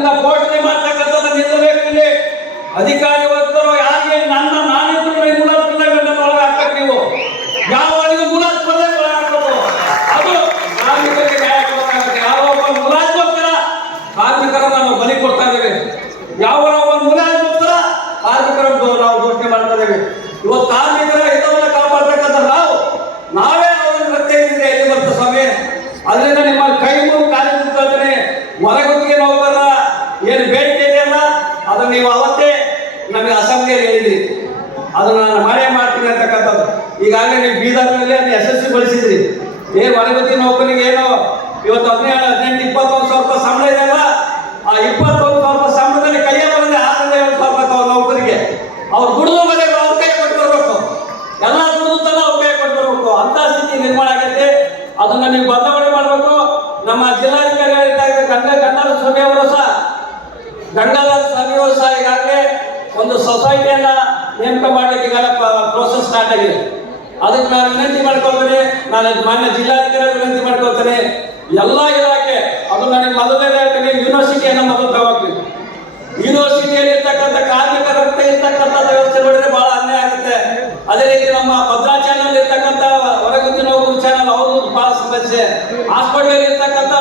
ಅದನ್ನ ಘೋಷಣೆ ಮಾಡ್ತಕ್ಕಂಥದ್ದು ನಿಲ್ಲಬೇಕು ಇಲ್ಲಿ. ಅಧಿಕಾರಿ ವರ್ಗರು ಯಾರಿಗೆ ನನ್ನ ನಾನಿದ್ರು ನೀವು? ಅದು ನ್ಯಾಯ ಕೊಡಬೇಕಾಗುತ್ತೆ. ಯಾವ ಒಬ್ಬ ಮುಲಾಜ್ಗೋಸ್ಕರ ಕಾರ್ಮಿಕರನ್ನ ಬಲಿ ಕೊಡ್ತಾ ಇದ್ದೇವೆ. ಯಾವ ಒಬ್ಬ ಮುಲಾಜ್ಗೋಸ್ಕರ ಕಾರ್ಮಿಕರನ್ನು ನಾವು ಘೋಷಣೆ ಮಾಡ್ತಾ ಇದ್ದೇವೆ ಇವತ್ತು ಕಾರ್ಮಿಕರ ಹಿತವನ್ನ ಕಾಪಾಡ್ತಕ್ಕಂಥ ನಾವು ನಾವೇ ಅವರನ್ನು ರಕ್ತ ಇದ್ರೆ ಎಲ್ಲಿ ಬರ್ತದೆ ಸ್ವಾಮಿ ಅದರಿಂದ ನಿಮ್ಮ ಕೈ ಮುಗಿದು ಕಾಲಿ ಮುಗ್ತಾನೆ ಹೊರಗುತ್ತಿಗೆ ನೌಕರರ ಏನು ಬೇಡಿಕೆ ಇದೆಯಲ್ಲ ಅದನ್ನು ನೀವು ಅವತ್ತೇ ನಮಗೆ ಅಸೆಂಬ್ಲಿಯಲ್ಲಿ ಹೇಳಿದ್ರಿ. ಅದನ್ನು ನಾನು ಮಾಡೇ ಮಾಡ್ತೀನಿ ಅಂತಕ್ಕಂಥದ್ದು. ಈಗಾಗಲೇ ನೀವು ಬೀದರ್ನಲ್ಲಿ ಯಶಸ್ವಿ ಗೊಳಿಸಿದ್ರಿ ಏ ಹೊರಗುತ್ತಿ ನೌಕರಿಗೆ ಏನು ಇವತ್ತು ಹದಿನೇಳು, ಹದಿನೆಂಟು, ಇಪ್ಪತ್ತೊಂದು ಸಾವಿರ ರೂಪಾಯಿ ಸಂಬಳ ಇದೆ ಅಲ್ಲ? ಆ ಇಪ್ಪತ್ತೊಂದು ಸಾವಿರ ರೂಪಾಯಿ ಸಂಬಳದಲ್ಲಿ ಕೈಯ ಬಂದ್ರೆ ಆರರಿಂದ ಏಳು ಸಾವಿರ ರೂಪಾಯಿ ನೌಕರಿಗೆ. ಅವ್ರು ದುಡಿದು ಮನೆ ಅವ್ರ ಕೈ ಕೊಟ್ಟು ಬರಬೇಕು. ಎಲ್ಲ ತಲ ಅವ್ರ ಕೈ ಕೊಟ್ಟು ಬರಬೇಕು. ಅಂತ ಸ್ಥಿತಿ ನಿರ್ಮಾಣ ಆಗೈತೆ. ಅದನ್ನ ನೀವು ಬದಲಾವಣೆ ಮಾಡಬೇಕು. ನಮ್ಮ ಜಿಲ್ಲಾಧಿಕಾರಿ ಕನ್ನಡ ಕನ್ನಡ ಅವರು ಸಹ ಗಂಡದ ಸ್ವಾಮಿಯು ಸಹ ಒಂದು ಸೊಸೈಟಿಯನ್ನ ನೇಮಕ ಮಾಡಲಿಕ್ಕೆ ಈಗ ಪ್ರೋಸೆಸ್ ಸ್ಟಾರ್ಟ್ ಆಗಿದೆ. ಅದಕ್ಕೆ ನಾನು ವಿನಂತಿ ಮಾಡ್ಕೊಳ್ತೇನೆ, ನಾನು ಮಾನ್ಯ ಜಿಲ್ಲಾಧಿಕಾರಿ ವಿನಂತಿ ಮಾಡ್ಕೊಳ್ತೇನೆ, ಎಲ್ಲ ಇಲಾಖೆ, ಅದು ನನಗೆ ಮೊದಲನೇ ಹೇಳ್ತೇನೆ, ಯೂನಿವರ್ಸಿಟಿಯನ್ನು ಮೊದಲು ತಗೋಬೇಕು ಯೂನಿವರ್ಸಿಟಿಯಲ್ಲಿ ಇರ್ತಕ್ಕಂಥ ಕಾರ್ಮಿಕರ ಇರ್ತಕ್ಕಂಥ ವ್ಯವಸ್ಥೆ ನೋಡಿದ್ರೆ ಬಹಳ ಅನ್ಯಾಯ ಆಗುತ್ತೆ. ಅದೇ ರೀತಿ ನಮ್ಮ ಭದ್ರಾ ಚಾನಲ್ ಇರ್ತಕ್ಕಂಥ ಹೊರಗುತ್ತಿನ ಚಾನಲ್ ಅವರು ಬಹಳ ಸಮಸ್ಯೆ ಹಾಸ್ಪಿಟಲ್ ಇರ್ತಕ್ಕಂಥ